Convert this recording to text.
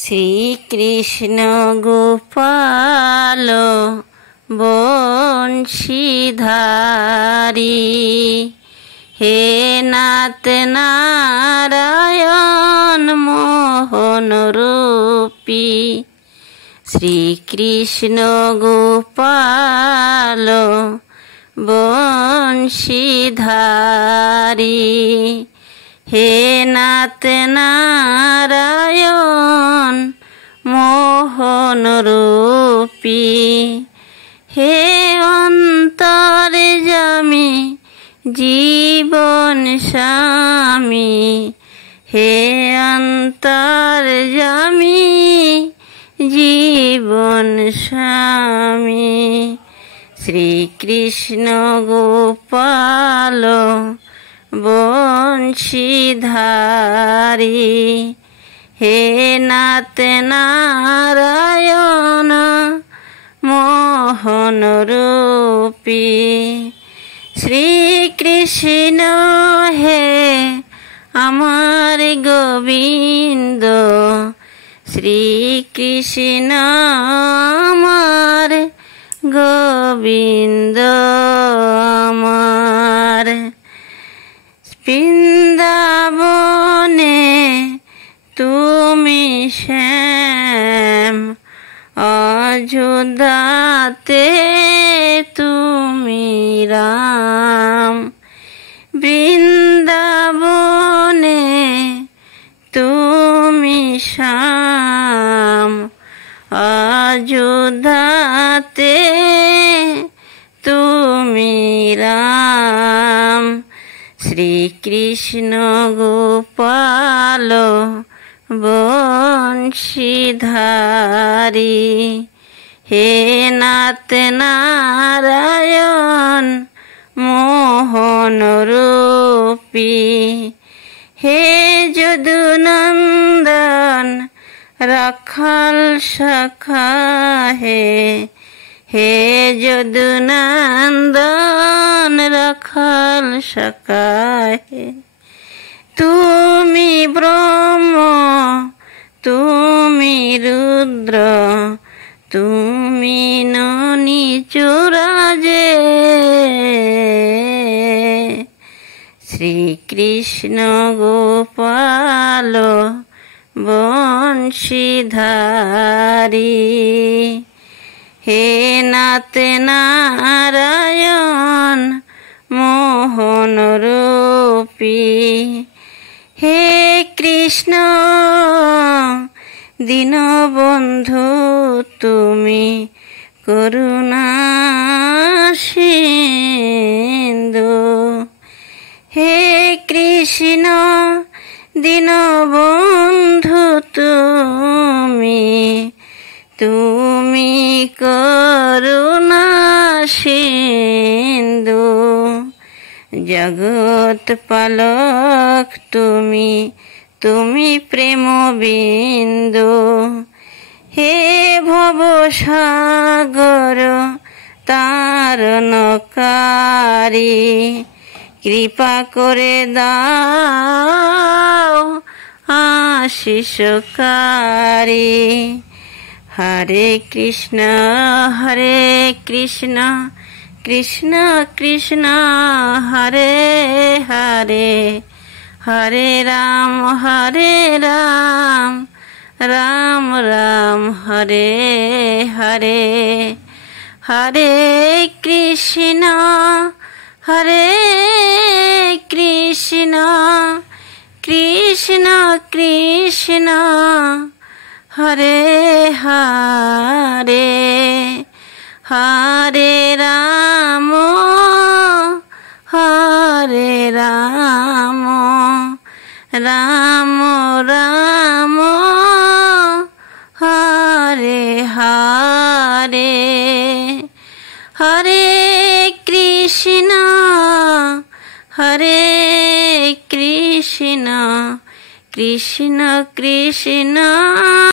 শ্রীকৃষ্ণ গোপাল বংশীধারী, হে নাথ নারায়ণ মোহন রূপী। শ্রীকৃষ্ণ গোপাল বংশীধারী, হে নাথ নারায়ণ মোহন রূপী। হে অন্তর্যামী জীবন স্বামী, হে অন্তর্যামী জীবন স্বামী। শ্রীকৃষ্ণ গোপাল বংশীধারী, হে নাথ নারায়ণ মোহন রূপী। শ্রীকৃষ্ণ হে আমার গোবিন্দ, শ্রীকৃষ্ণ আমার গোবিন্দ আমার। বৃন্দাবনে তুমি শ্যাম, অযোধ্যাতে তুমি রাম। বৃন্দাবনে তুমি শ্যাম, অযোধ্যাতে তুমি রাম। শ্রীকৃষ্ণ গোপাল বংশীধারী, হে নাথ নারায়ণ মোহন রূপী। হে যদুনন্দন রাখাল সখা হে, হে যদুনন্দন রাখাল সখা হে। তুমি ব্রহ্ম, তুমি রুদ্র, তুমি ননি চূড়াজে। শ্রীকৃষ্ণ গোপাল বংশীধারী, হে নাথ নারায়ণ মোহন রূপী। হে কৃষ্ণ দীনবন্ধু তুমি করুণা সিন্ধু। হে কৃষ্ণ দীনবন্ধু তুমি, তুমি করুণা সিন্ধু। জগৎ পালক তুমি, তুমি প্রেম বিন্দু। হে ভবসাগর তারণকারী, কৃপা করে দাও আশিসকারী। হরে কৃষ্ণ কৃষ্ণ কৃষ্ণ হরে হরে, হরে রাম রাম রাম হরে হরে। হরে কৃষ্ণ কৃষ্ণ কৃষ্ণ হরে হরে, হরে রাম রাম রাম হরে হরে। হরে কৃষ্ণ কৃষ্ণ কৃষ্ণ